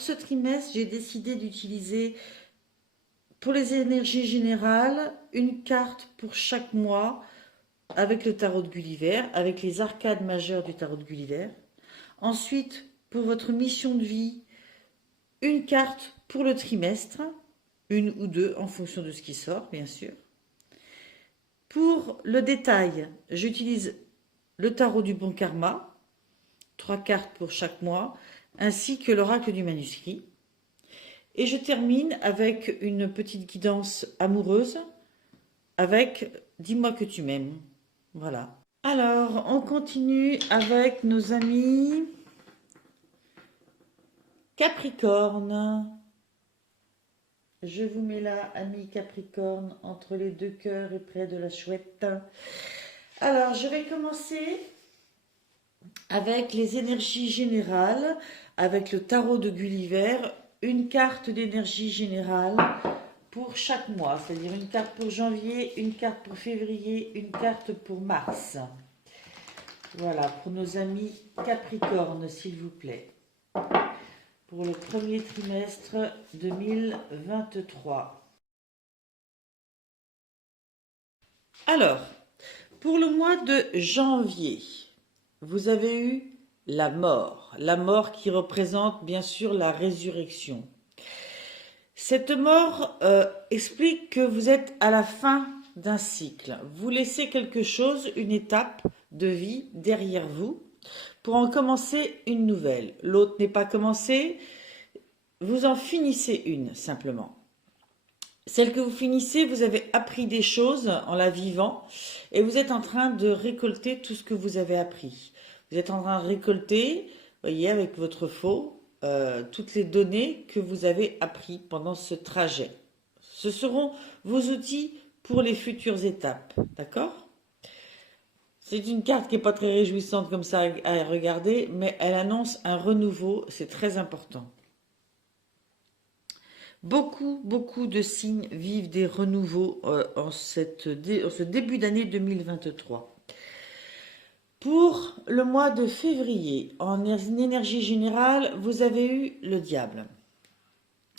pour ce trimestre, j'ai décidé d'utiliser pour les énergies générales une carte pour chaque mois avec le tarot de Gulliver, avec les arcades majeures du tarot de Gulliver. Ensuite, pour votre mission de vie, une carte pour le trimestre, une ou deux en fonction de ce qui sort, bien sûr. Pour le détail, j'utilise le tarot du bon karma, 3 cartes pour chaque mois, ainsi que l'oracle du manuscrit. Et je termine avec une petite guidance amoureuse, avec Dis-moi que tu m'aimes. Voilà. Alors, on continue avec nos amis Capricorne. Je vous mets là, amis Capricorne, entre les deux cœurs et près de la chouette. Alors, je vais commencer avec les énergies générales, avec le tarot de Gulliver, une carte d'énergie générale pour chaque mois, c'est-à-dire une carte pour janvier, une carte pour février, une carte pour mars. Voilà, pour nos amis Capricorne, s'il vous plaît. Pour le premier trimestre 2023. Alors, pour le mois de janvier, vous avez eu la mort qui représente bien sûr la résurrection. Cette mort explique que vous êtes à la fin d'un cycle. Vous laissez quelque chose, une étape de vie derrière vous pour en commencer une nouvelle. L'autre n'est pas commencée, vous en finissez une simplement. Celle que vous finissez, vous avez appris des choses en la vivant et vous êtes en train de récolter tout ce que vous avez appris. Vous êtes en train de récolter, voyez, avec votre faux, toutes les données que vous avez appris pendant ce trajet. Ce seront vos outils pour les futures étapes, d'accord? C'est une carte qui n'est pas très réjouissante comme ça à regarder, mais elle annonce un renouveau, c'est très important. Beaucoup de signes vivent des renouveaux en ce début d'année 2023. Pour le mois de février, en énergie générale, vous avez eu le diable.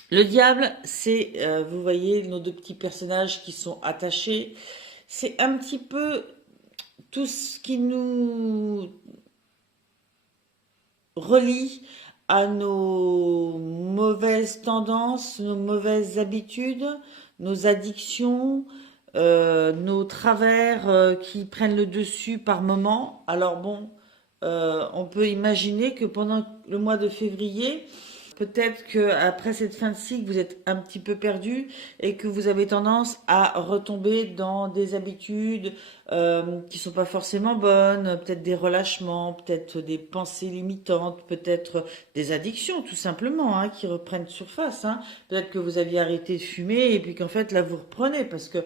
Le diable, c'est, vous voyez, nos deux petits personnages qui sont attachés. C'est un petit peu tout ce qui nous relie à nos mauvaises tendances, nos mauvaises habitudes, nos addictions, nos travers qui prennent le dessus par moment. Alors bon, on peut imaginer que pendant le mois de février, peut-être qu'après cette fin de cycle, vous êtes un petit peu perdu et que vous avez tendance à retomber dans des habitudes qui ne sont pas forcément bonnes, peut-être des relâchements, peut-être des pensées limitantes, peut-être des addictions tout simplement hein, qui reprennent surface. Hein. Peut-être que vous aviez arrêté de fumer et puis qu'en fait là vous reprenez parce que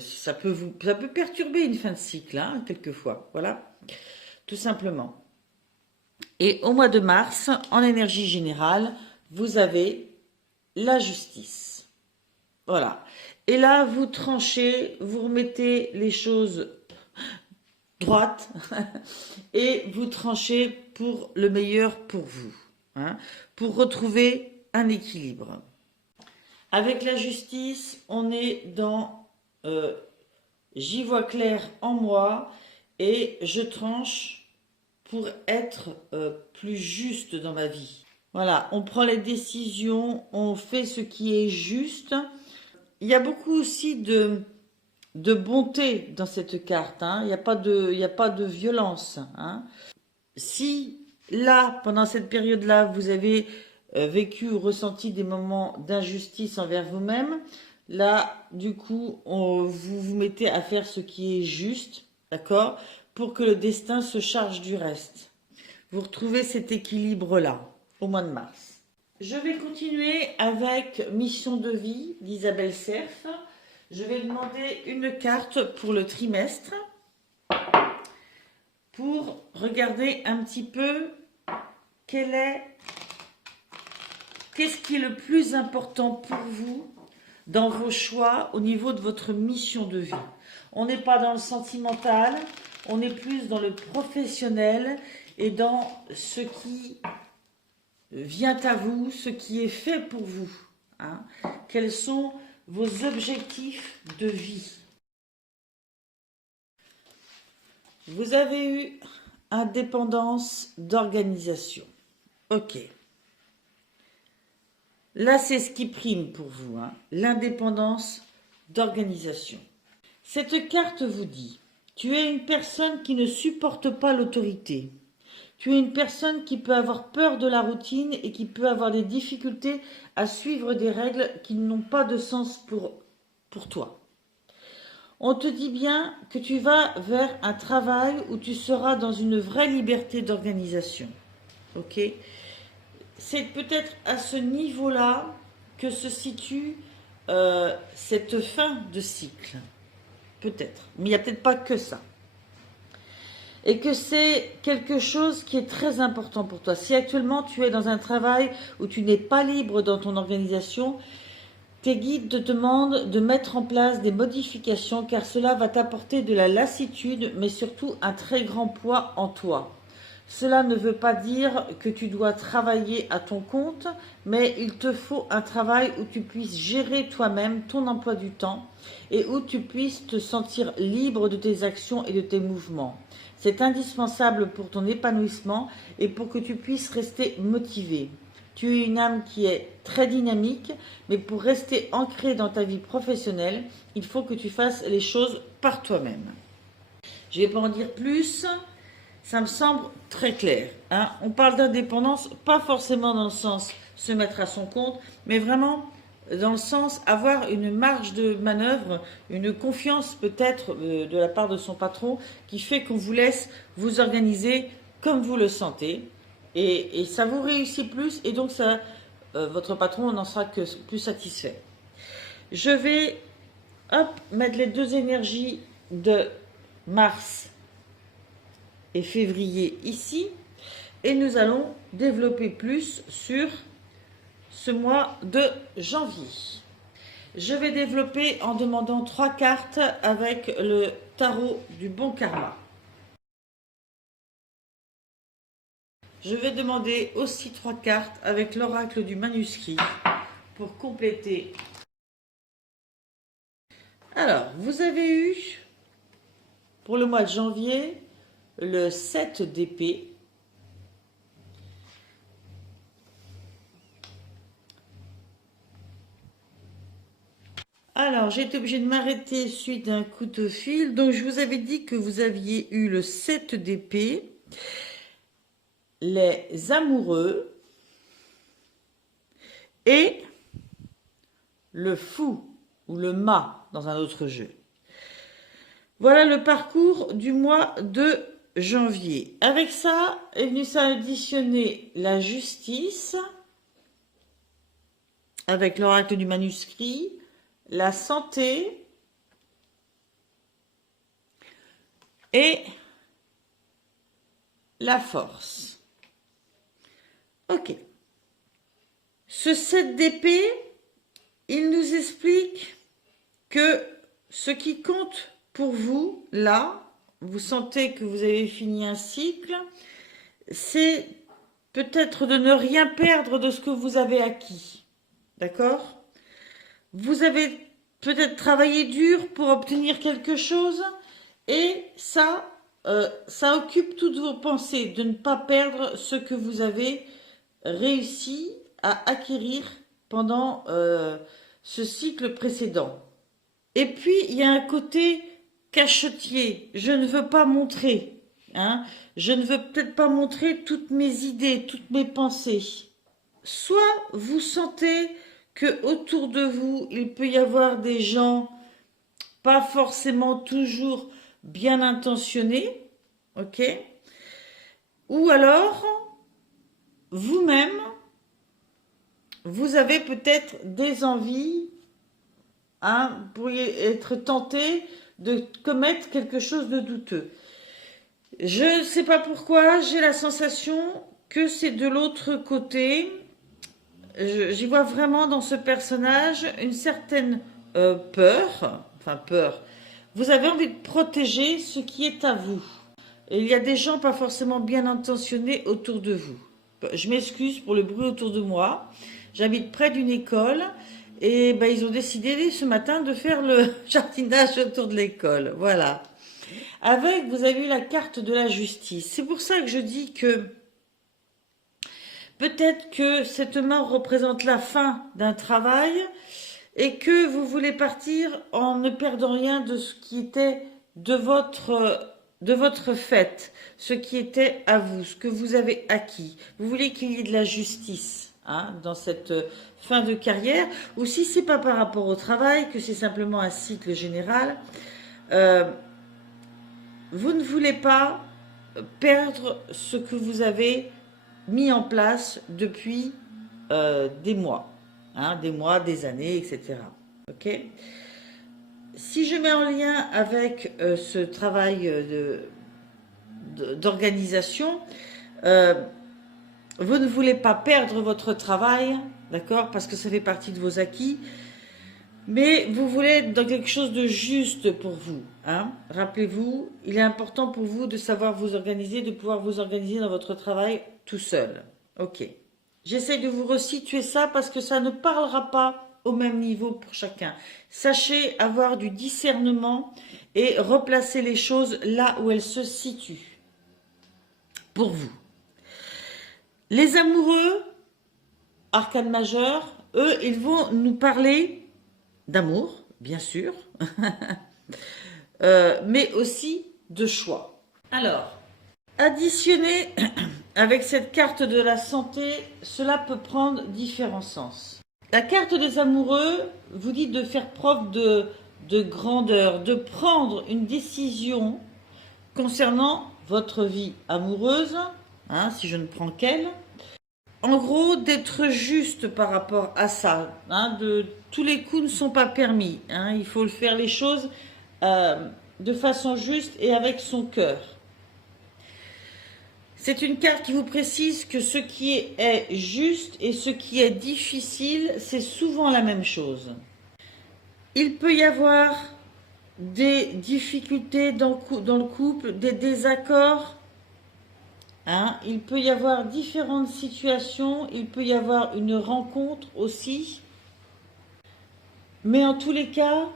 ça peut perturber une fin de cycle hein, quelquefois. Voilà, tout simplement. Et au mois de mars, en énergie générale, vous avez la justice. Voilà. Et là, vous tranchez, vous remettez les choses droites et vous tranchez pour le meilleur pour vous, hein, pour retrouver un équilibre. Avec la justice, on est dans j'y vois clair en moi et je tranche pour être plus juste dans ma vie. Voilà, on prend les décisions, on fait ce qui est juste. Il y a beaucoup aussi de bonté dans cette carte. Hein. Il n'y a pas de violence. Hein. Si là, pendant cette période-là, vous avez vécu ou ressenti des moments d'injustice envers vous-même, là, du coup, vous vous mettez à faire ce qui est juste, d'accord ? Pour que le destin se charge du reste. Vous retrouvez cet équilibre-là au mois de mars. Je vais continuer avec Mission de vie d'Isabelle Cerf. Je vais demander une carte pour le trimestre pour regarder un petit peu qu'est-ce qui est le plus important pour vous dans vos choix au niveau de votre mission de vie. On n'est pas dans le sentimental, on est plus dans le professionnel et dans ce qui vient à vous, ce qui est fait pour vous, hein. Quels sont vos objectifs de vie? Vous avez eu indépendance d'organisation. Ok. Là, c'est ce qui prime pour vous, hein, l'indépendance d'organisation. Cette carte vous dit, tu es une personne qui ne supporte pas l'autorité. Tu es une personne qui peut avoir peur de la routine et qui peut avoir des difficultés à suivre des règles qui n'ont pas de sens pour toi. On te dit bien que tu vas vers un travail où tu seras dans une vraie liberté d'organisation. Ok ? C'est peut-être à ce niveau-là que se situe cette fin de cycle. Peut-être. Mais il n'y a peut-être pas que ça. Et que c'est quelque chose qui est très important pour toi. Si actuellement tu es dans un travail où tu n'es pas libre dans ton organisation, tes guides te demandent de mettre en place des modifications car cela va t'apporter de la lassitude, mais surtout un très grand poids en toi. Cela ne veut pas dire que tu dois travailler à ton compte, mais il te faut un travail où tu puisses gérer toi-même ton emploi du temps et où tu puisses te sentir libre de tes actions et de tes mouvements. C'est indispensable pour ton épanouissement et pour que tu puisses rester motivé. Tu es une âme qui est très dynamique, mais pour rester ancré dans ta vie professionnelle, il faut que tu fasses les choses par toi-même. Je ne vais pas en dire plus. Ça me semble très clair, hein. On parle d'indépendance, pas forcément dans le sens se mettre à son compte, mais vraiment dans le sens avoir une marge de manœuvre, une confiance peut-être de la part de son patron qui fait qu'on vous laisse vous organiser comme vous le sentez. Et ça vous réussit plus et donc ça, votre patron n'en sera que plus satisfait. Je vais mettre les deux énergies de Mars et février ici et nous allons développer plus sur ce mois de janvier. Je vais développer en demandant 3 cartes avec le tarot du bon karma. Je vais demander aussi 3 cartes avec l'oracle du manuscrit pour compléter. Alors, vous avez eu pour le mois de janvier le 7 d'épée, alors j'ai été obligée de m'arrêter suite à un coup de fil. Donc je vous avais dit que vous aviez eu le 7 d'épée, les amoureux et le fou ou le mât dans un autre jeu. Voilà le parcours du mois de janvier. Avec ça est venu s'additionner la justice avec l'oracle du manuscrit, la santé et la force. Ok. Ce 7 d'épée, il nous explique que ce qui compte pour vous, là, vous sentez que vous avez fini un cycle, c'est peut-être de ne rien perdre de ce que vous avez acquis. D'accord ? Vous avez peut-être travaillé dur pour obtenir quelque chose et ça occupe toutes vos pensées, de ne pas perdre ce que vous avez réussi à acquérir pendant ce cycle précédent. Et puis, il y a un côté cachetier. Je ne veux pas montrer. Hein, je ne veux peut-être pas montrer toutes mes idées, toutes mes pensées. Soit vous sentez que autour de vous, il peut y avoir des gens pas forcément toujours bien intentionnés, ok? Ou alors, vous-même, vous avez peut-être des envies, hein, vous pourriez être tenté de commettre quelque chose de douteux. Je ne sais pas pourquoi, j'ai la sensation que c'est de l'autre côté. J'y vois vraiment dans ce personnage une certaine peur, enfin peur. Vous avez envie de protéger ce qui est à vous. Et il y a des gens pas forcément bien intentionnés autour de vous. Je m'excuse pour le bruit autour de moi. J'habite près d'une école et ben, ils ont décidé ce matin de faire le jardinage autour de l'école. Voilà. Avec, vous avez eu la carte de la justice. C'est pour ça que je dis que peut-être que cette mort représente la fin d'un travail et que vous voulez partir en ne perdant rien de ce qui était de votre fait, ce qui était à vous, ce que vous avez acquis. Vous voulez qu'il y ait de la justice dans cette fin de carrière, ou si c'est pas par rapport au travail, que c'est simplement un cycle général, vous ne voulez pas perdre ce que vous avez mis en place depuis des mois, des années, etc. Ok ? Si je mets en lien avec ce travail d'organisation, vous ne voulez pas perdre votre travail, d'accord, parce que ça fait partie de vos acquis, mais vous voulez être dans quelque chose de juste pour vous. Rappelez-vous, il est important pour vous de savoir vous organiser, de pouvoir vous organiser dans votre travail tout seul. Ok. J'essaie de vous resituer ça parce que ça ne parlera pas au même niveau pour chacun. Sachez avoir du discernement et replacer les choses là où elles se situent. Pour vous. Les amoureux, arcane majeur, eux, ils vont nous parler d'amour, bien sûr, mais aussi de choix. Alors, additionner avec cette carte de la santé, cela peut prendre différents sens. La carte des amoureux vous dit de faire preuve de grandeur, de prendre une décision concernant votre vie amoureuse, si je ne prends qu'elle. En gros, d'être juste par rapport à ça. Tous les coups ne sont pas permis. Il faut faire les choses de façon juste et avec son cœur. C'est une carte qui vous précise que ce qui est juste et ce qui est difficile, c'est souvent la même chose. Il peut y avoir des difficultés dans le couple, des désaccords. Il peut y avoir différentes situations, il peut y avoir une rencontre aussi. Mais en tous les cas,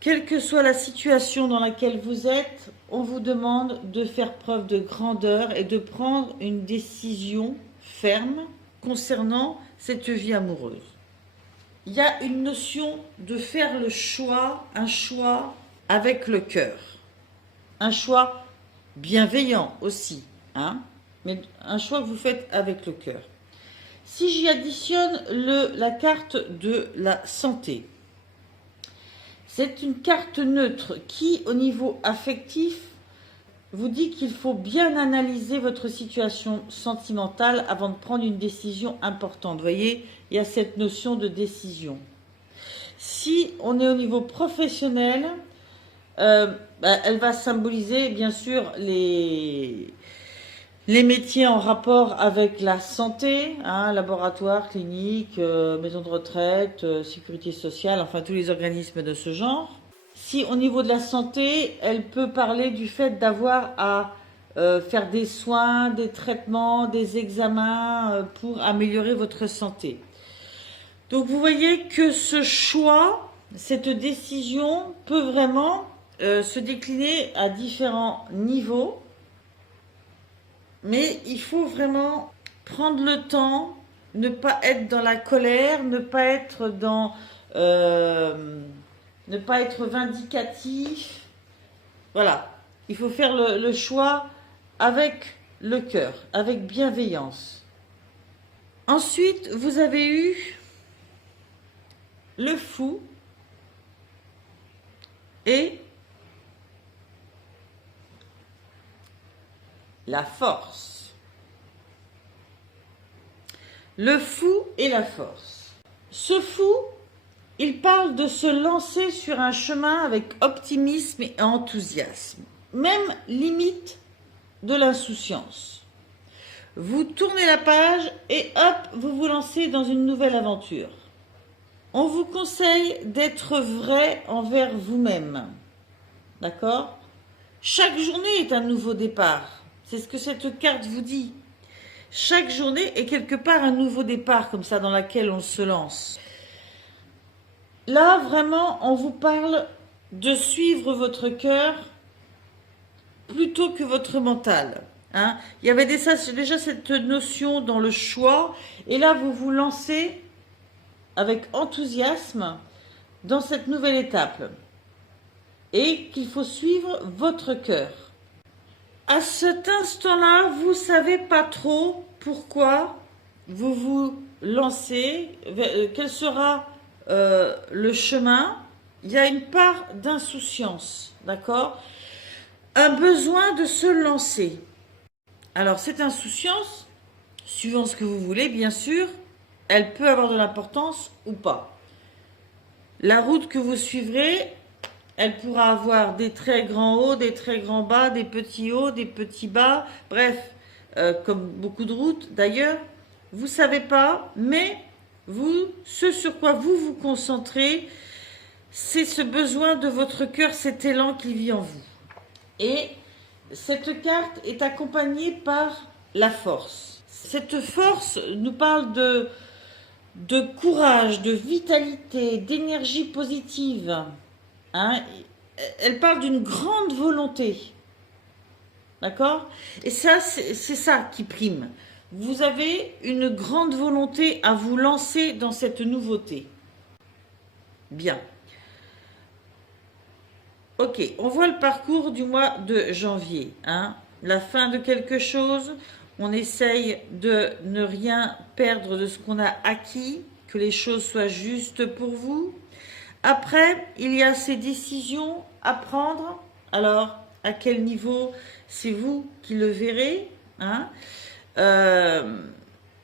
quelle que soit la situation dans laquelle vous êtes, on vous demande de faire preuve de grandeur et de prendre une décision ferme concernant cette vie amoureuse. Il y a une notion de faire le choix, un choix avec le cœur. Un choix bienveillant aussi, mais un choix que vous faites avec le cœur. Si j'y additionne la carte de la santé, c'est une carte neutre qui, au niveau affectif, vous dit qu'il faut bien analyser votre situation sentimentale avant de prendre une décision importante. Vous voyez, il y a cette notion de décision. Si on est au niveau professionnel, elle va symboliser bien sûr les métiers en rapport avec la santé, laboratoire, clinique, maison de retraite, sécurité sociale, enfin tous les organismes de ce genre. Si au niveau de la santé, elle peut parler du fait d'avoir à faire des soins, des traitements, des examens pour améliorer votre santé. Donc vous voyez que ce choix, cette décision peut vraiment se décliner à différents niveaux. Mais il faut vraiment prendre le temps, ne pas être dans la colère, ne pas être vindicatif. Voilà, il faut faire le choix avec le cœur, avec bienveillance. Ensuite, vous avez eu le fou et la force. Le fou et la force. Ce fou, il parle de se lancer sur un chemin avec optimisme et enthousiasme, même limite de l'insouciance. Vous tournez la page et hop, vous vous lancez dans une nouvelle aventure. On vous conseille d'être vrai envers vous-même. D'accord ? Chaque journée est un nouveau départ. C'est ce que cette carte vous dit. Chaque journée est quelque part un nouveau départ, comme ça, dans laquelle on se lance. Là, vraiment, on vous parle de suivre votre cœur plutôt que votre mental. Hein. Il y avait déjà cette notion dans le choix, et là, vous vous lancez avec enthousiasme dans cette nouvelle étape. Et qu'il faut suivre votre cœur. À cet instant-là, vous ne savez pas trop pourquoi vous vous lancez, quel sera le chemin. Il y a une part d'insouciance, d'accord? Un besoin de se lancer. Alors, cette insouciance, suivant ce que vous voulez, bien sûr, elle peut avoir de l'importance ou pas. La route que vous suivrez, elle pourra avoir des très grands hauts, des très grands bas, des petits hauts, des petits bas, bref, comme beaucoup de routes d'ailleurs. Vous ne savez pas, mais ce sur quoi vous vous concentrez, c'est ce besoin de votre cœur, cet élan qui vit en vous. Et cette carte est accompagnée par la force. Cette force nous parle de courage, de vitalité, d'énergie positive. Hein, elle parle d'une grande volonté. D'accord? Et ça, c'est ça qui prime. Vous avez une grande volonté à vous lancer dans cette nouveauté. Bien. Ok, on voit le parcours du mois de janvier. Hein, la fin de quelque chose. On essaye de ne rien perdre de ce qu'on a acquis, que les choses soient justes pour vous. Après, il y a ces décisions à prendre. Alors, à quel niveau, c'est vous qui le verrez. Hein.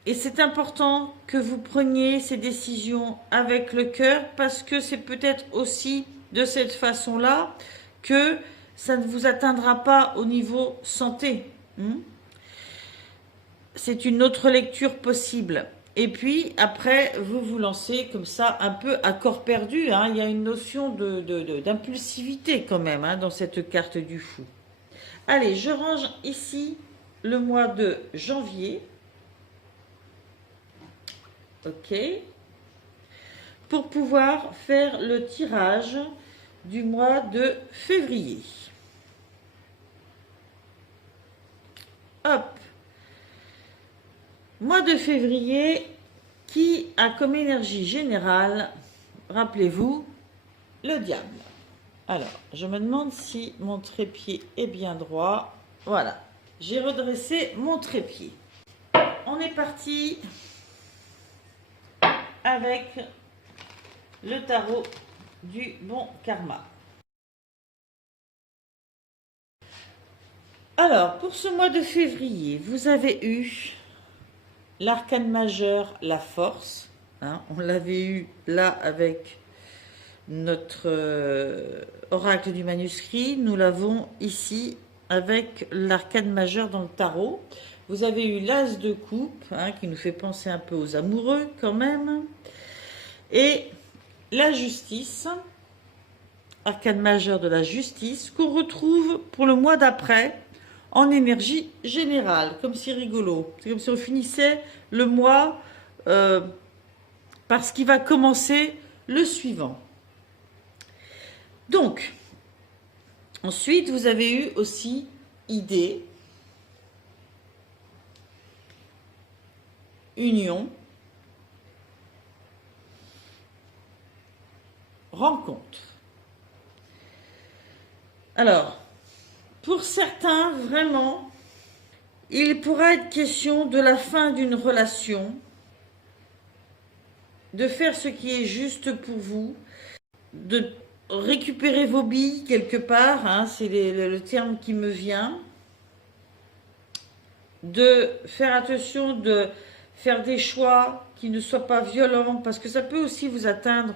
Et c'est important que vous preniez ces décisions avec le cœur parce que c'est peut-être aussi de cette façon-là que ça ne vous atteindra pas au niveau santé. C'est une autre lecture possible. Et puis, après, vous vous lancez comme ça, un peu à corps perdu. Hein. Il y a une notion d'impulsivité quand même hein, dans cette carte du fou. Allez, je range ici le mois de janvier. Ok. Pour pouvoir faire le tirage du mois de février. Hop. Mois de février, qui a comme énergie générale, rappelez-vous, le diable. Alors, je me demande si mon trépied est bien droit. Voilà, j'ai redressé mon trépied. On est parti avec le tarot du bon karma. Alors, pour ce mois de février, vous avez eu l'arcane majeur, la force. Hein, on l'avait eu là avec notre oracle du manuscrit. Nous l'avons ici avec l'arcane majeur dans le tarot. Vous avez eu l'as de coupe, hein, qui nous fait penser un peu aux amoureux quand même. Et la justice, arcane majeur de la justice, qu'on retrouve pour le mois d'après en énergie générale, comme c'est rigolo. C'est comme si on finissait le mois par ce qui va commencer le suivant. Donc, ensuite, vous avez eu aussi idée, union, rencontre. Alors, pour certains, vraiment, il pourra être question de la fin d'une relation, de faire ce qui est juste pour vous, de récupérer vos billes quelque part, hein, c'est le terme qui me vient, de faire attention, de faire des choix qui ne soient pas violents, parce que ça peut aussi vous atteindre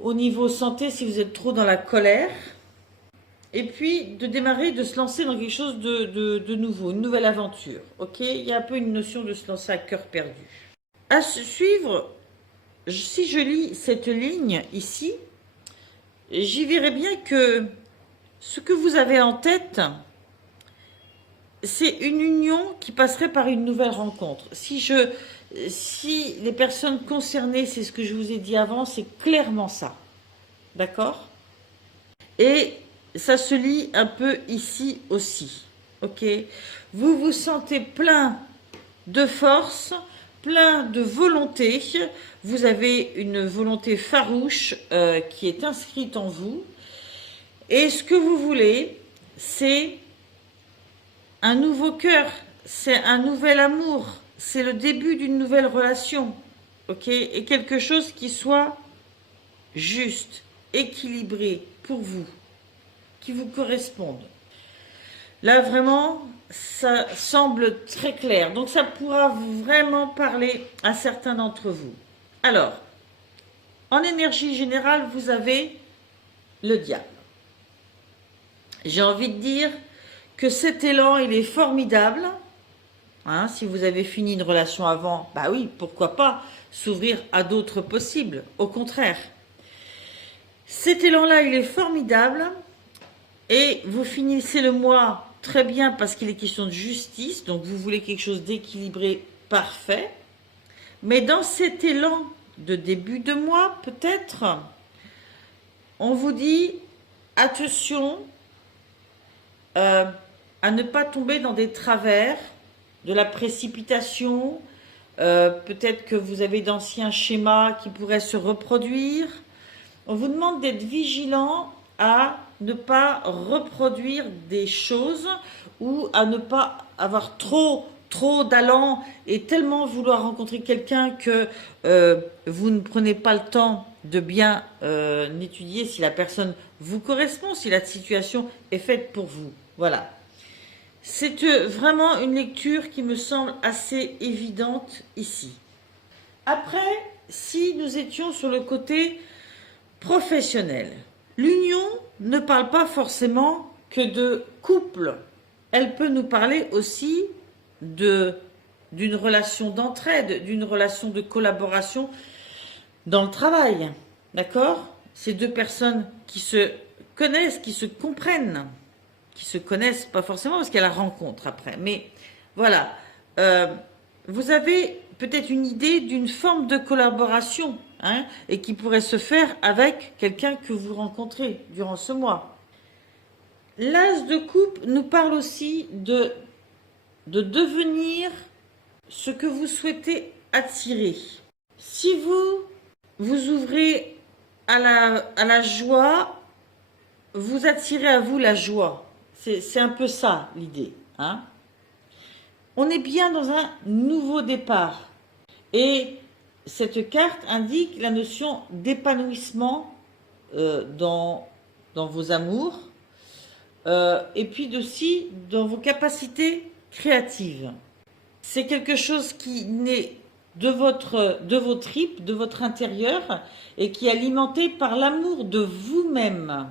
au niveau santé si vous êtes trop dans la colère. Et puis, de démarrer, de se lancer dans quelque chose de nouveau, une nouvelle aventure. Ok, il y a un peu une notion de se lancer à cœur perdu. À suivre, si je lis cette ligne ici, j'y verrai bien que ce que vous avez en tête c'est une union qui passerait par une nouvelle rencontre. Si les personnes concernées, c'est ce que je vous ai dit avant, c'est clairement ça. D'accord? Et ça se lit un peu ici aussi. Ok? Vous vous sentez plein de force, plein de volonté. Vous avez une volonté farouche qui est inscrite en vous. Et ce que vous voulez, c'est un nouveau cœur, c'est un nouvel amour, c'est le début d'une nouvelle relation. Ok? Et quelque chose qui soit juste, équilibré pour vous, qui vous corresponde. Là, vraiment, ça semble très clair. Donc, ça pourra vraiment parler à certains d'entre vous. Alors, en énergie générale, vous avez le diable. J'ai envie de dire que cet élan, il est formidable. Hein, si vous avez fini une relation avant, bah oui, pourquoi pas s'ouvrir à d'autres possibles. Au contraire. Cet élan-là, il est formidable. Et vous finissez le mois très bien parce qu'il est question de justice. Donc, vous voulez quelque chose d'équilibré, parfait. Mais dans cet élan de début de mois, peut-être, on vous dit, attention à ne pas tomber dans des travers, de la précipitation, peut-être que vous avez d'anciens schémas qui pourraient se reproduire. On vous demande d'être vigilant à ne pas reproduire des choses ou à ne pas avoir trop d'allant et tellement vouloir rencontrer quelqu'un que vous ne prenez pas le temps de bien étudier si la personne vous correspond, si la situation est faite pour vous. Voilà. C'est vraiment une lecture qui me semble assez évidente ici. Après, si nous étions sur le côté professionnel, l'union ne parle pas forcément que de couple. Elle peut nous parler aussi d'une relation d'entraide, d'une relation de collaboration dans le travail. D'accord? C'est deux personnes qui se connaissent, qui se comprennent, qui se connaissent pas forcément parce qu'il y a la rencontre après. Mais voilà, vous avez peut-être une idée d'une forme de collaboration hein, et qui pourrait se faire avec quelqu'un que vous rencontrez durant ce mois. L'as de coupe nous parle aussi de devenir ce que vous souhaitez attirer. Si vous ouvrez à la joie, vous attirez à vous la joie. C'est un peu ça l'idée. Hein. On est bien dans un nouveau départ. Et cette carte indique la notion d'épanouissement dans vos amours et puis aussi dans vos capacités créatives. C'est quelque chose qui naît de vos tripes, de votre intérieur et qui est alimenté par l'amour de vous-même,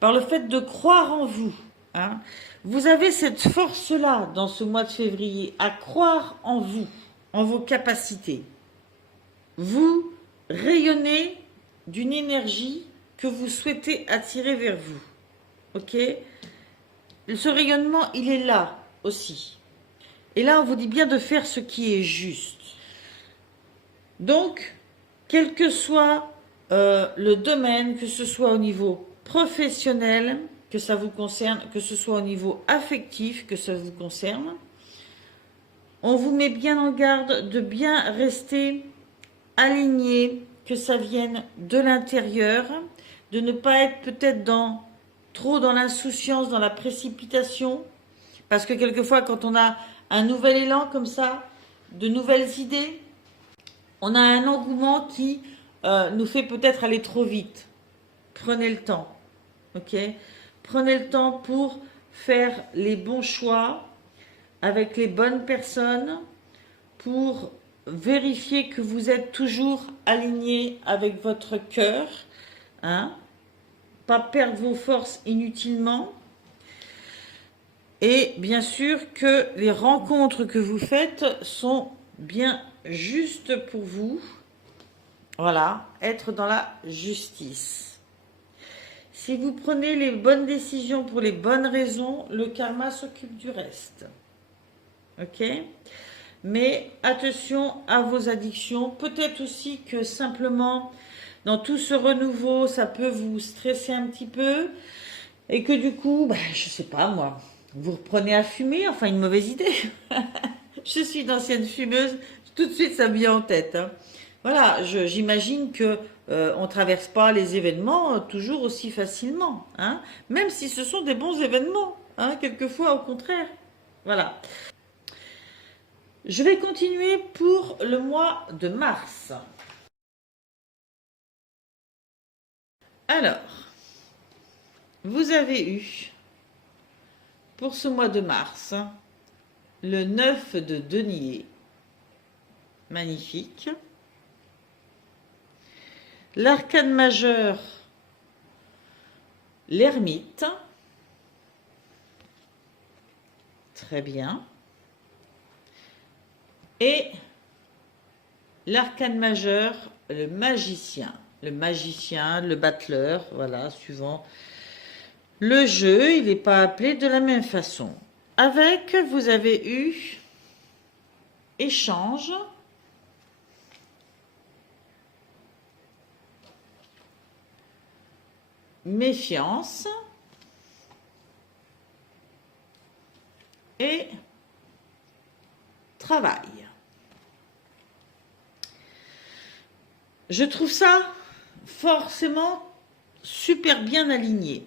par le fait de croire en vous. Hein. Vous avez cette force-là dans ce mois de février à croire en vous, en vos capacités. Vous rayonnez d'une énergie que vous souhaitez attirer vers vous. Ok? Ce rayonnement, il est là aussi. Et là, on vous dit bien de faire ce qui est juste. Donc, quel que soit le domaine, que ce soit au niveau professionnel, que ça vous concerne, que ce soit au niveau affectif, que ça vous concerne, on vous met bien en garde de bien rester aligné, que ça vienne de l'intérieur, de ne pas être peut-être trop dans l'insouciance, dans la précipitation, parce que quelquefois quand on a un nouvel élan comme ça, de nouvelles idées, on a un engouement qui nous fait peut-être aller trop vite. Prenez le temps, ok? Prenez le temps pour faire les bons choix avec les bonnes personnes, pour vérifier que vous êtes toujours aligné avec votre cœur, hein? Pas perdre vos forces inutilement. Et bien sûr que les rencontres que vous faites sont bien justes pour vous. Voilà, être dans la justice. Si vous prenez les bonnes décisions pour les bonnes raisons, le karma s'occupe du reste. Ok? Mais attention à vos addictions. Peut-être aussi que simplement, dans tout ce renouveau, ça peut vous stresser un petit peu. Et que du coup, bah, je sais pas moi, vous reprenez à fumer. Enfin, une mauvaise idée. Je suis une ancienne fumeuse. Tout de suite, ça me vient en tête. Hein. Voilà, j'imagine que on traverse pas les événements toujours aussi facilement. Hein, même si ce sont des bons événements. Hein, quelquefois, au contraire. Voilà. Je vais continuer pour le mois de mars. Alors, vous avez eu, pour ce mois de mars, le 9 de denier. Magnifique. L'arcane majeur, l'ermite. Très bien. Et l'arcane majeur, le magicien. Le magicien, le battleur, voilà, suivant le jeu, il n'est pas appelé de la même façon. Avec, vous avez eu échange, méfiance et travail. Je trouve ça forcément super bien aligné.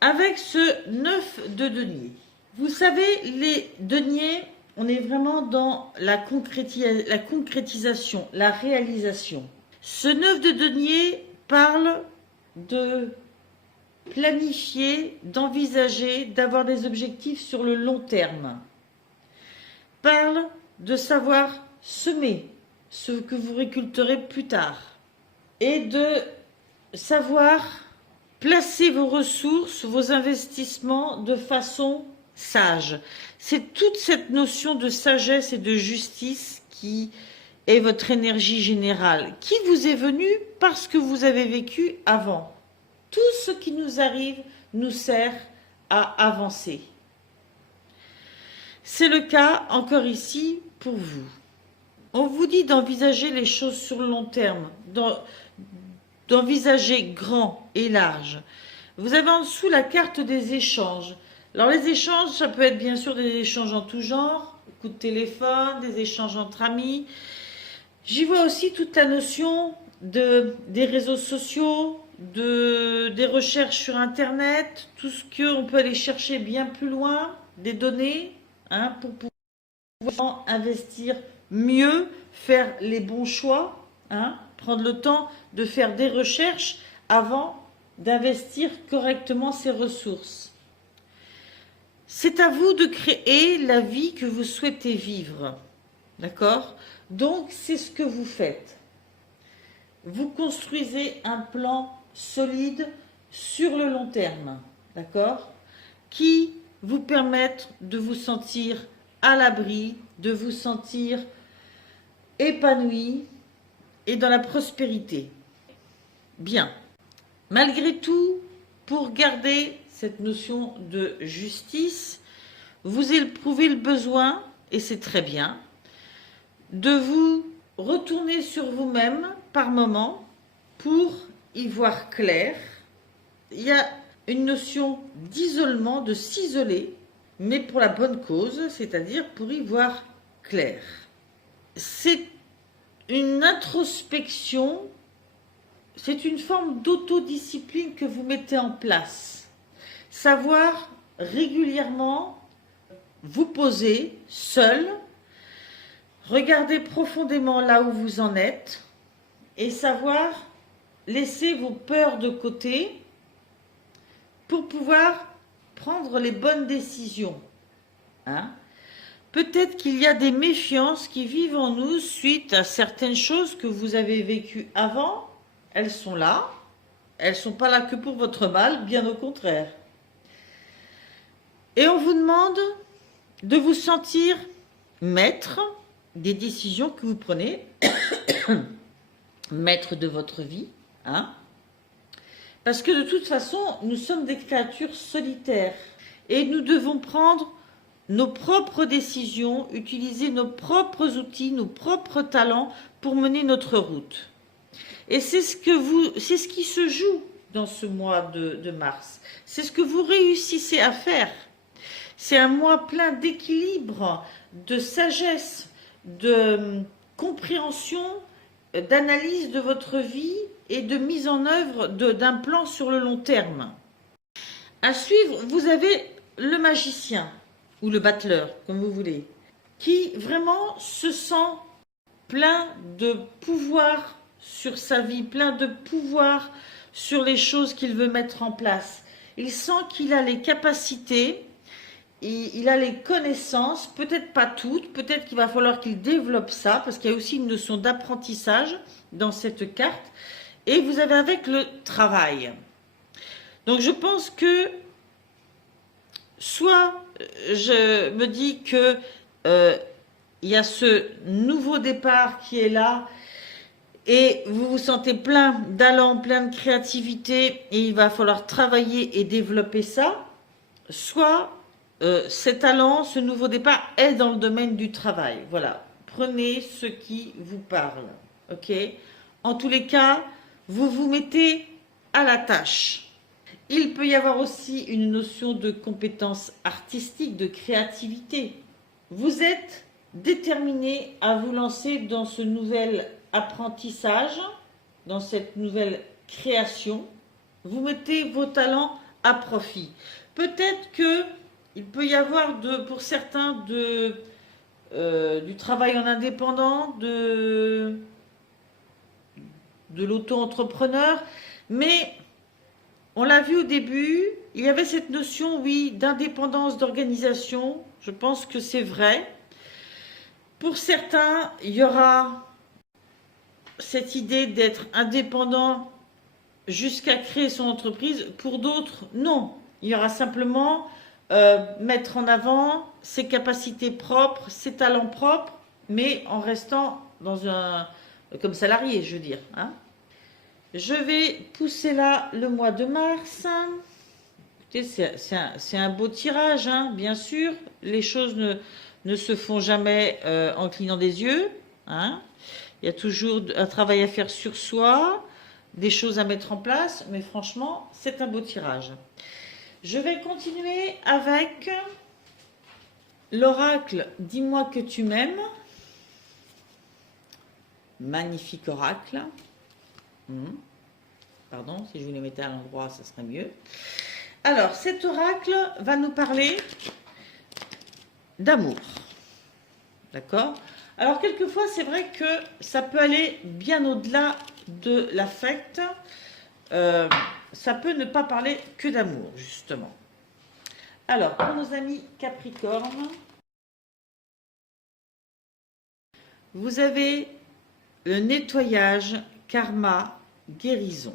Avec ce 9 de denier, vous savez, les deniers, on est vraiment dans la concrétisation, la réalisation. Ce 9 de denier parle de planifier, d'envisager, d'avoir des objectifs sur le long terme. Parle de savoir semer ce que vous récolterez plus tard et de savoir placer vos ressources, vos investissements de façon sage. C'est toute cette notion de sagesse et de justice qui est votre énergie générale, qui vous est venue parce que vous avez vécu avant. Tout ce qui nous arrive nous sert à avancer. C'est le cas encore ici pour vous. On vous dit d'envisager les choses sur le long terme, d'envisager grand et large. Vous avez en dessous la carte des échanges. Alors les échanges, ça peut être bien sûr des échanges en tout genre, coup de téléphone, des échanges entre amis. J'y vois aussi toute la notion des réseaux sociaux, des recherches sur Internet, tout ce qu'on peut aller chercher bien plus loin, des données, hein, pour pouvoir investir mieux, faire les bons choix, hein, prendre le temps de faire des recherches avant d'investir correctement ses ressources. C'est à vous de créer la vie que vous souhaitez vivre. D'accord? Donc, c'est ce que vous faites. Vous construisez un plan solide sur le long terme. D'accord? Qui vous permette de vous sentir à l'abri, de vous sentir épanoui et dans la prospérité. Bien. Malgré tout, pour garder cette notion de justice, vous éprouvez le besoin, et c'est très bien, de vous retourner sur vous-même par moment pour y voir clair. Il y a une notion d'isolement, de s'isoler, mais pour la bonne cause, c'est-à-dire pour y voir clair. C'est une introspection, c'est une forme d'autodiscipline que vous mettez en place. Savoir régulièrement vous poser seul, regarder profondément là où vous en êtes et savoir laisser vos peurs de côté pour pouvoir prendre les bonnes décisions. Hein? Peut-être qu'il y a des méfiances qui vivent en nous suite à certaines choses que vous avez vécues avant. Elles sont là. Elles ne sont pas là que pour votre mal, bien au contraire. Et on vous demande de vous sentir maître des décisions que vous prenez, maître de votre vie, hein, Parce que de toute façon, nous sommes des créatures solitaires et nous devons prendre nos propres décisions, utiliser nos propres outils, nos propres talents pour mener notre route. Et c'est ce qui se joue dans ce mois de mars. C'est ce que vous réussissez à faire. C'est un mois plein d'équilibre, de sagesse, de compréhension, d'analyse de votre vie et de mise en œuvre d'un plan sur le long terme. À suivre, vous avez le magicien ou le battleur, comme vous voulez, qui vraiment se sent plein de pouvoir sur sa vie, plein de pouvoir sur les choses qu'il veut mettre en place. Il sent qu'il a les capacités, il a les connaissances, peut-être pas toutes, peut-être qu'il va falloir qu'il développe ça, parce qu'il y a aussi une notion d'apprentissage dans cette carte. Et vous avez avec le travail. Donc je pense que soit je me dis que il y a ce nouveau départ qui est là et vous vous sentez plein d'allant, plein de créativité et il va falloir travailler et développer ça, soit ces talents, ce nouveau départ est dans le domaine du travail. Voilà, prenez ce qui vous parle, ok? En tous les cas, vous vous mettez à la tâche. Il peut y avoir aussi une notion de compétence artistique, de créativité. Vous êtes déterminé à vous lancer dans ce nouvel apprentissage, dans cette nouvelle création. Vous mettez vos talents à profit. Peut-être que il peut y avoir pour certains du travail en indépendant, de l'auto-entrepreneur, mais on l'a vu au début, il y avait cette notion, oui, d'indépendance d'organisation. Je pense que c'est vrai. Pour certains, il y aura cette idée d'être indépendant jusqu'à créer son entreprise. Pour d'autres, non. Il y aura simplement mettre en avant ses capacités propres, ses talents propres, mais en restant comme salarié, je veux dire. Hein. Je vais pousser là le mois de mars. C'est un beau tirage, hein, bien sûr. Les choses ne se font jamais en clignant des yeux. Hein. Il y a toujours un travail à faire sur soi, des choses à mettre en place, mais franchement, c'est un beau tirage. Je vais continuer avec l'oracle « Dis-moi que tu m'aimes ». Magnifique oracle. Pardon, si je vous les mettais à l'endroit, ça serait mieux. Alors, cet oracle va nous parler d'amour. D'accord? Alors, quelquefois, c'est vrai que ça peut aller bien au-delà de l'affect. Ça peut ne pas parler que d'amour, justement. Alors, pour nos amis Capricorne, vous avez le nettoyage, karma, guérison.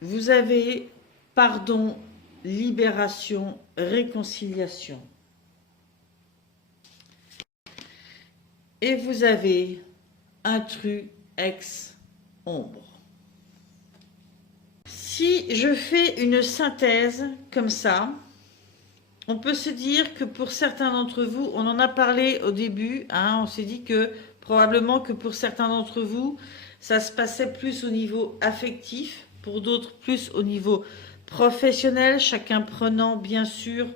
Vous avez pardon, libération, réconciliation. Et vous avez intrus, ex, ombre. Si je fais une synthèse comme ça, on peut se dire que pour certains d'entre vous, on en a parlé au début, hein, on s'est dit que probablement que pour certains d'entre vous, ça se passait plus au niveau affectif, pour d'autres plus au niveau professionnel, chacun prenant bien sûr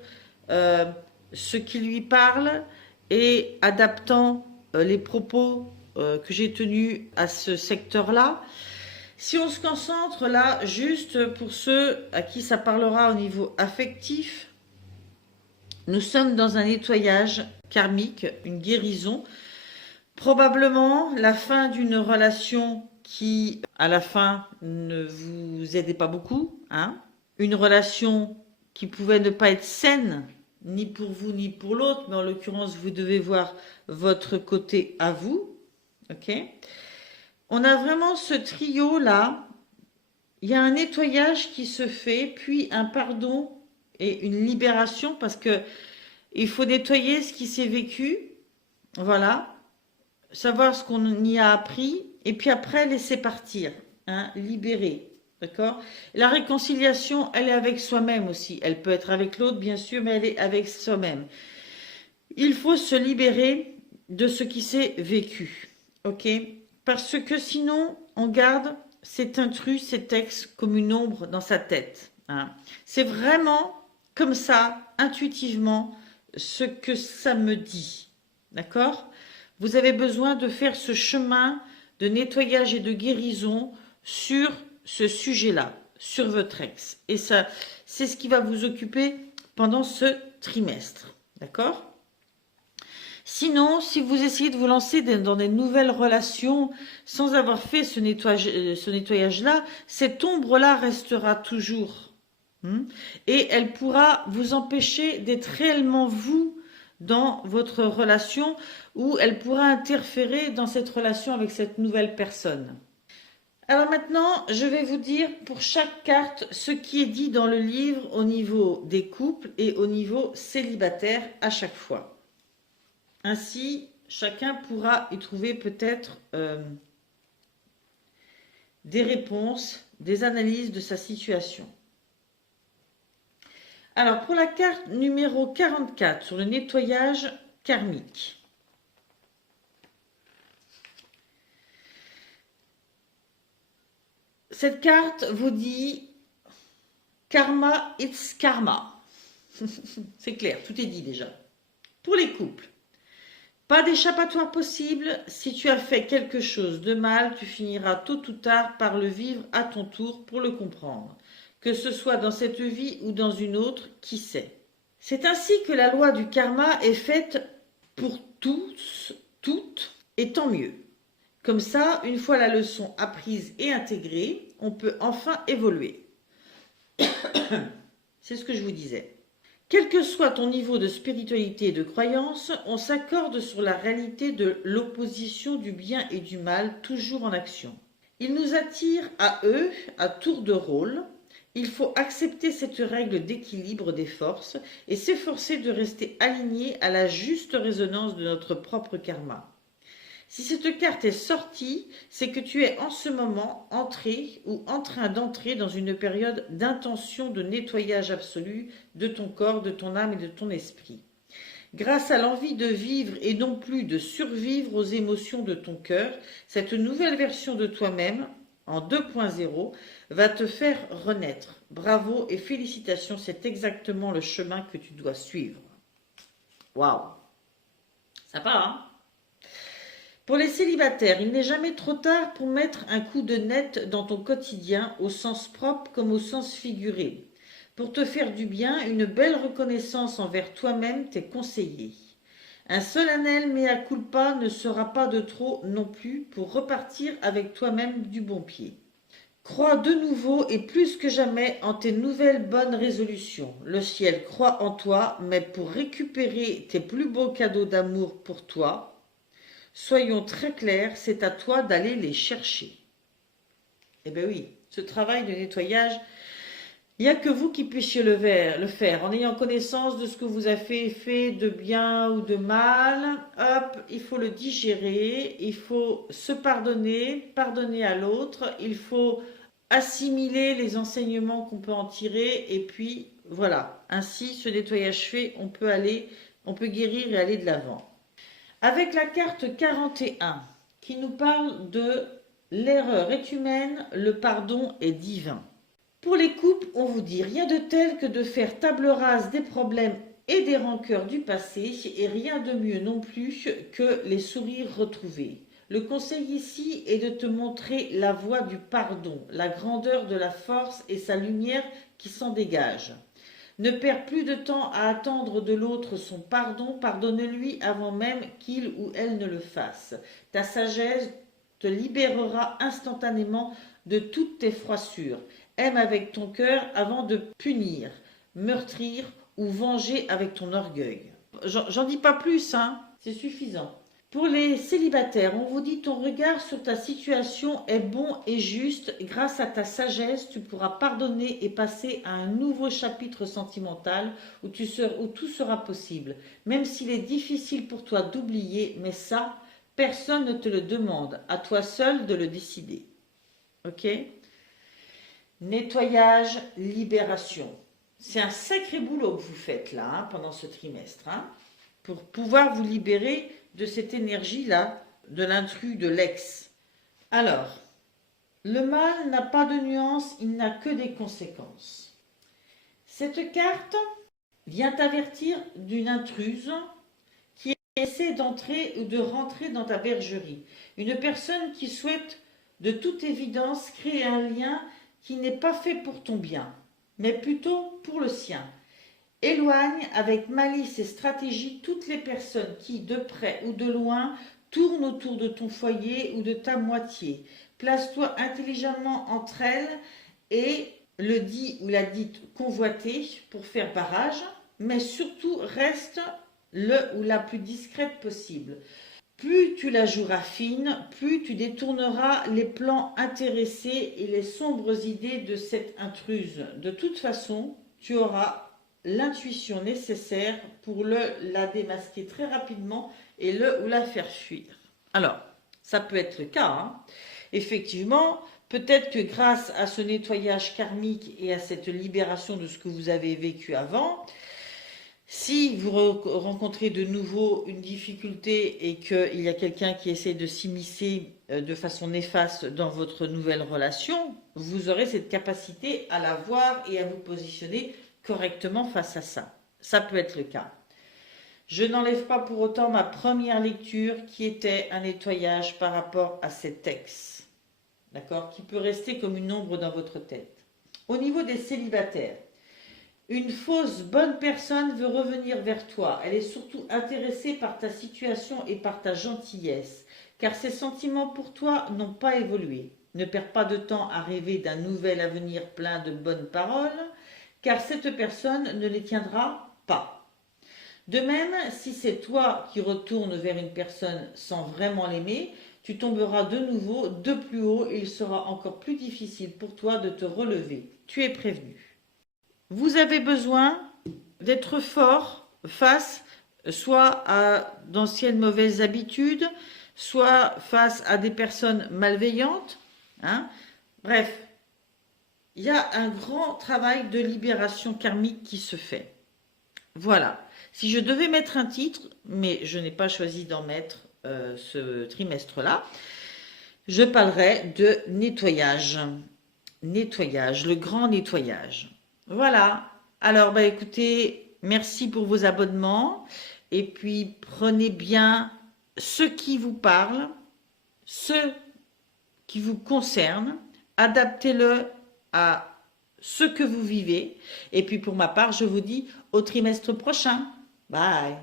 ce qui lui parle et adaptant les propos que j'ai tenus à ce secteur-là. Si on se concentre là, juste pour ceux à qui ça parlera au niveau affectif, nous sommes dans un nettoyage karmique, une guérison, probablement la fin d'une relation qui, à la fin, ne vous aidait pas beaucoup, hein, une relation qui pouvait ne pas être saine, ni pour vous ni pour l'autre, mais en l'occurrence, vous devez voir votre côté à vous, ok? On a vraiment ce trio-là, il y a un nettoyage qui se fait, puis un pardon et une libération, parce que il faut nettoyer ce qui s'est vécu, voilà, savoir ce qu'on y a appris, et puis après laisser partir, hein, libérer. D'accord? La réconciliation, elle est avec soi-même aussi. Elle peut être avec l'autre, bien sûr, mais elle est avec soi-même. Il faut se libérer de ce qui s'est vécu. Ok? Parce que sinon, on garde cet intrus, cet ex, comme une ombre dans sa tête. Hein. C'est vraiment comme ça, intuitivement, ce que ça me dit. D'accord? Vous avez besoin de faire ce chemin de nettoyage et de guérison sur ce sujet-là, sur votre ex. Et ça, c'est ce qui va vous occuper pendant ce trimestre. D'accord? Sinon, si vous essayez de vous lancer dans des nouvelles relations sans avoir fait ce nettoyage-là, cette ombre-là restera toujours. Et elle pourra vous empêcher d'être réellement vous dans votre relation, ou elle pourra interférer dans cette relation avec cette nouvelle personne. Alors maintenant, je vais vous dire pour chaque carte ce qui est dit dans le livre au niveau des couples et au niveau célibataire à chaque fois. Ainsi, chacun pourra y trouver peut-être des réponses, des analyses de sa situation. Alors, pour la carte numéro 44, sur le nettoyage karmique. Cette carte vous dit karma, it's karma. C'est clair, tout est dit déjà. Pour les couples, pas d'échappatoire possible. Si tu as fait quelque chose de mal, tu finiras tôt ou tard par le vivre à ton tour pour le comprendre. Que ce soit dans cette vie ou dans une autre, qui sait. C'est ainsi que la loi du karma est faite pour tous, toutes, et tant mieux. Comme ça, une fois la leçon apprise et intégrée, on peut enfin évoluer. C'est ce que je vous disais. Quel que soit ton niveau de spiritualité et de croyance, on s'accorde sur la réalité de l'opposition du bien et du mal, toujours en action. Ils nous attirent à eux, à tour de rôle. Il faut accepter cette règle d'équilibre des forces et s'efforcer de rester aligné à la juste résonance de notre propre karma. Si cette carte est sortie, c'est que tu es en ce moment entré ou en train d'entrer dans une période d'intention de nettoyage absolu de ton corps, de ton âme et de ton esprit. Grâce à l'envie de vivre et non plus de survivre aux émotions de ton cœur, cette nouvelle version de toi-même, en 2.0, va te faire renaître. Bravo et félicitations, c'est exactement le chemin que tu dois suivre. Waouh! Sympa, hein? Pour les célibataires, il n'est jamais trop tard pour mettre un coup de net dans ton quotidien, au sens propre comme au sens figuré. Pour te faire du bien, une belle reconnaissance envers toi-même t'est conseillée. Un solennel mea culpa ne sera pas de trop non plus pour repartir avec toi-même du bon pied. Crois de nouveau et plus que jamais en tes nouvelles bonnes résolutions. Le ciel croit en toi, mais pour récupérer tes plus beaux cadeaux d'amour pour toi, soyons très clairs, c'est à toi d'aller les chercher. Eh bien oui, ce travail de nettoyage, il n'y a que vous qui puissiez le faire. En ayant connaissance de ce que vous avez fait de bien ou de mal, hop, il faut le digérer, il faut se pardonner, pardonner à l'autre, il faut assimiler les enseignements qu'on peut en tirer, et puis voilà. Ainsi, ce nettoyage fait, on peut guérir et aller de l'avant. Avec la carte 41, qui nous parle de l'erreur est humaine, le pardon est divin. Pour les couples, on vous dit rien de tel que de faire table rase des problèmes et des rancœurs du passé, et rien de mieux non plus que les sourires retrouvés. Le conseil ici est de te montrer la voie du pardon, la grandeur de la force et sa lumière qui s'en dégage. Ne perds plus de temps à attendre de l'autre son pardon, pardonne-lui avant même qu'il ou elle ne le fasse. Ta sagesse te libérera instantanément de toutes tes froissures. Aime avec ton cœur avant de punir, meurtrir ou venger avec ton orgueil. J'en dis pas plus, hein, c'est suffisant. Pour les célibataires, on vous dit ton regard sur ta situation est bon et juste. Grâce à ta sagesse, tu pourras pardonner et passer à un nouveau chapitre sentimental où tout sera possible. Même s'il est difficile pour toi d'oublier, mais ça, Personne ne te le demande, à toi seul de le décider. Ok? Nettoyage, libération. C'est un sacré boulot que vous faites là, hein, pendant ce trimestre, hein, pour pouvoir vous libérer de cette énergie-là, de l'intrus, de l'ex. Alors, le mal n'a pas de nuance, il n'a que des conséquences. Cette carte vient t'avertir d'une intruse qui essaie d'entrer ou de rentrer dans ta bergerie. Une personne qui souhaite de toute évidence créer un lien qui n'est pas fait pour ton bien, mais plutôt pour le sien. Éloigne avec malice et stratégie toutes les personnes qui, de près ou de loin, tournent autour de ton foyer ou de ta moitié. Place-toi intelligemment entre elles et le dit ou la dite convoité pour faire barrage, mais surtout reste le ou la plus discrète possible. Plus tu la joueras fine, plus tu détourneras les plans intéressés et les sombres idées de cette intruse. De toute façon, tu auras l'intuition nécessaire pour la démasquer très rapidement et le ou la faire fuir. Alors, ça peut être le cas, hein. Effectivement, peut-être que grâce à ce nettoyage karmique et à cette libération de ce que vous avez vécu avant, si vous rencontrez de nouveau une difficulté et qu'il y a quelqu'un qui essaie de s'immiscer de façon néfaste dans votre nouvelle relation, vous aurez cette capacité à la voir et à vous positionner correctement face à ça. Ça peut être le cas. Je n'enlève pas pour autant ma première lecture qui était un nettoyage par rapport à cet ex, d'accord, qui peut rester comme une ombre dans votre tête. Au niveau des célibataires, une fausse bonne personne veut revenir vers toi. Elle est surtout intéressée par ta situation et par ta gentillesse, car ses sentiments pour toi n'ont pas évolué. Ne perds pas de temps à rêver d'un nouvel avenir plein de bonnes paroles, car cette personne ne les tiendra pas. De même, si c'est toi qui retournes vers une personne sans vraiment l'aimer, tu tomberas de nouveau de plus haut et il sera encore plus difficile pour toi de te relever. Tu es prévenu. Vous avez besoin d'être fort face soit à d'anciennes mauvaises habitudes, soit face à des personnes malveillantes, hein. Bref, il y a un grand travail de libération karmique qui se fait. Voilà. Si je devais mettre un titre, mais je n'ai pas choisi d'en mettre ce trimestre-là, je parlerai de nettoyage. Nettoyage, le grand nettoyage. Voilà. Alors, bah, écoutez, merci pour vos abonnements. Et puis, prenez bien ce qui vous parle, ce qui vous concerne. Adaptez-le à ce que vous vivez. Et puis, pour ma part, je vous dis au trimestre prochain. Bye.